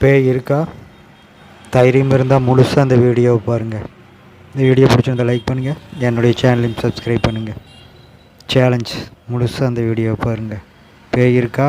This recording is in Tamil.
பேய் இருக்கா? தைரியம் இருந்தால் முழுசாக அந்த வீடியோவை பாருங்கள் இந்த வீடியோ பிடிச்சிருந்தால் லைக் பண்ணுங்கள் என்னுடைய சேனலையும் சப்ஸ்கிரைப் பண்ணுங்கள் சேலஞ்ச் முழுசாக அந்த வீடியோவை பாருங்கள் பேய் இருக்கா?